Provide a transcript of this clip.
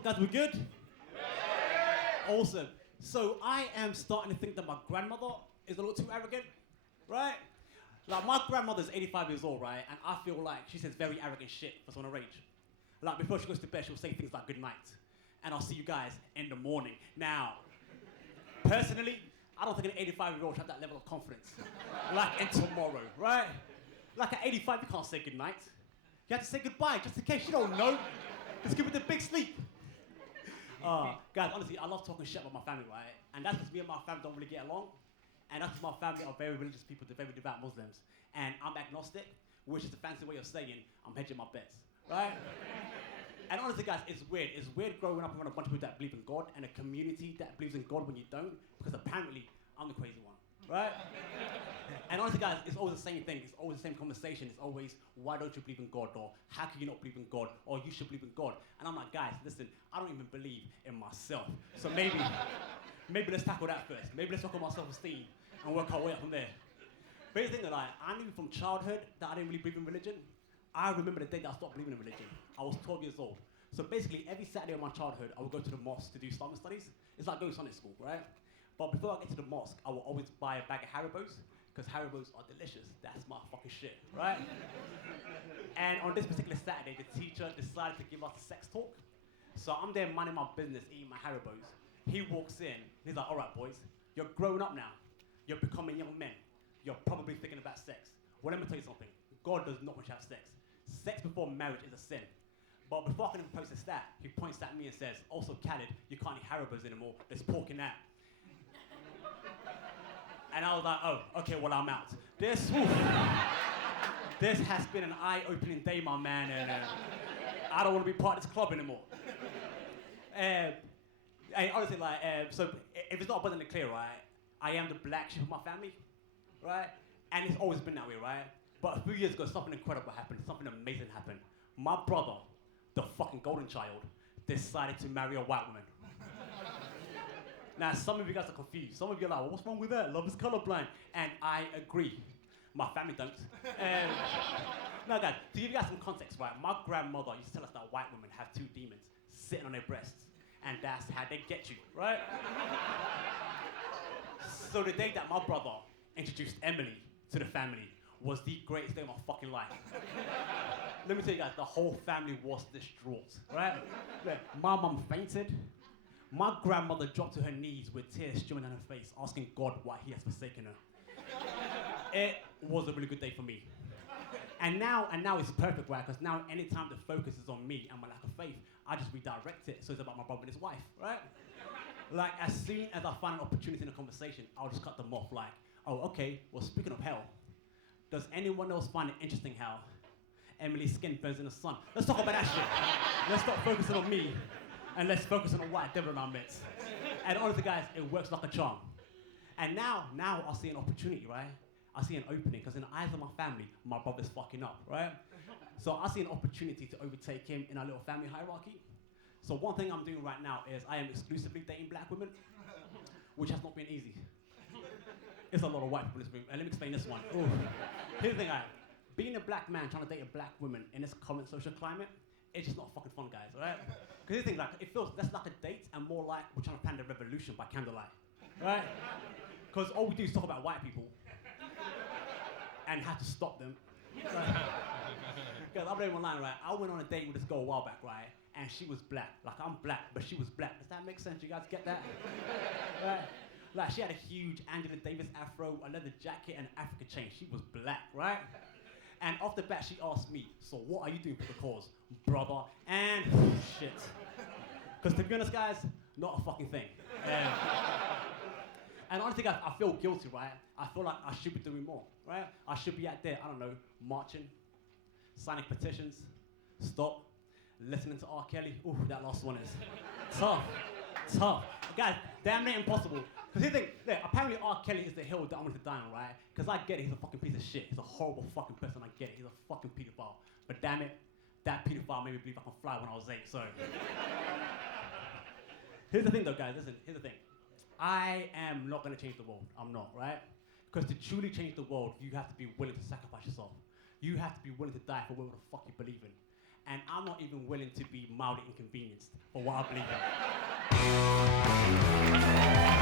up, guys? We good? Yeah. Awesome. So I am starting to think that my grandmother is a little too arrogant, right? Like, my grandmother's 85 years old, right? And I feel like she says very arrogant shit for someone her age. Like, before she goes to bed, she'll say things like, good night. And I'll see you guys in the morning. Now, personally, I don't think an 85-year-old should have that level of confidence. Like, in tomorrow, right? Like, at 85, you can't say good night. You have to say goodbye, just in case you don't know. Just give it the big sleep. Guys, honestly, I love talking shit about my family, right? And that's because me and my family don't really get along. And that's because my family are very religious people, they're very devout Muslims. And I'm agnostic, which is a fancy way of saying I'm hedging my bets, right? And honestly, guys, it's weird. It's weird growing up around a bunch of people that believe in God and a community that believes in God when you don't, because apparently I'm the crazy one, right? And honestly, guys, it's always the same thing. It's always the same conversation. It's always, why don't you believe in God? Or how can you not believe in God? Or you should believe in God. And I'm like, guys, listen, I don't even believe in myself. So maybe let's tackle that first. Maybe let's talk about my self-esteem and work our way up from there. But the thing that I knew from childhood that I didn't really believe in religion. I remember the day that I stopped believing in religion. I was 12 years old. So basically, every Saturday of my childhood, I would go to the mosque to do Islamic studies. It's like going to Sunday school, right? But before I get to the mosque, I will always buy a bag of Haribos, because Haribos are delicious. That's my fucking shit, right? And on this particular Saturday, the teacher decided to give us a sex talk. So I'm there minding my business, eating my Haribos. He walks in, and he's like, all right, boys, you're growing up now. You're becoming young men. You're probably thinking about sex. Well, let me tell you something. God does not want you to have sex. Sex before marriage is a sin. But before I can even process that, he points at me and says, also, Khalid, you can't eat Haribos anymore. There's pork in that. And I was like, oh, okay, well, I'm out. This has been an eye-opening day, my man, and I don't want to be part of this club anymore. And honestly, so if it's not abundantly clear, right, I am the black sheep of my family, right? And it's always been that way, right? But a few years ago, something incredible happened, something amazing happened. My brother, the fucking golden child, decided to marry a white woman. Now, some of you guys are confused. Some of you are like, well, what's wrong with that? Love is colorblind. And I agree. My family don't. No, guys, to give you guys some context, right? My grandmother used to tell us that white women have two demons sitting on their breasts. And that's how they get you, right? So the day that my brother introduced Emily to the family was the greatest day of my fucking life. Let me tell you guys, the whole family was distraught, right? Look, my mum fainted. My grandmother dropped to her knees with tears streaming down her face, asking God why he has forsaken her. It was a really good day for me. And now it's perfect, right? Because now anytime the focus is on me and my lack of faith, I just redirect it so it's about my brother and his wife, right? Like, as soon as I find an opportunity in a conversation, I'll just cut them off like, oh, okay, well, speaking of hell, does anyone else find it interesting how Emily's skin burns in the sun? Let's talk about that shit. Let's stop focusing on me and let's focus on the white devil in our midst. And honestly, guys, it works like a charm. And now I see an opportunity, right? I see an opening, because in the eyes of my family, my brother's fucking up, right? So I see an opportunity to overtake him in our little family hierarchy. So one thing I'm doing right now is I am exclusively dating black women, which has not been easy. It's a lot of white people in this room. And let me explain this one. Ooh. Here's the thing, being a black man trying to date a black woman in this current social climate, it's just not fucking fun, guys, right? Because the thing, like, it feels less like a date and more like we're trying to plan the revolution by candlelight, right? Because all we do is talk about white people and how to stop them. Because I'm not even lying, right? I went on a date with this girl a while back, right? And she was black. Like, I'm black, but she was black. Does that make sense? You guys get that? Right? Like, she had a huge Angela Davis afro, a leather jacket, and an Africa chain. She was black, right? And off the bat, she asked me, so what are you doing for the cause, brother? And shit. Because to be honest, guys, not a fucking thing. And honestly, guys, I feel guilty, right? I feel like I should be doing more, right? I should be out there, I don't know, marching, signing petitions, stop, listening to R. Kelly. Ooh, that last one is tough. Guys, damn near impossible. Because here's the thing, look, apparently R. Kelly is the hill that I'm going to die on, right? Because I get it, he's a fucking piece of shit. He's a horrible fucking person, I get it. He's a fucking pedophile. But damn it, that pedophile made me believe I can fly when I was 8, so. Here's the thing though, guys, listen, here's the thing. I am not going to change the world. I'm not, right? Because to truly change the world, you have to be willing to sacrifice yourself. You have to be willing to die for whatever the fuck you believe in. and I'm not even willing to be mildly inconvenienced for what I believe in.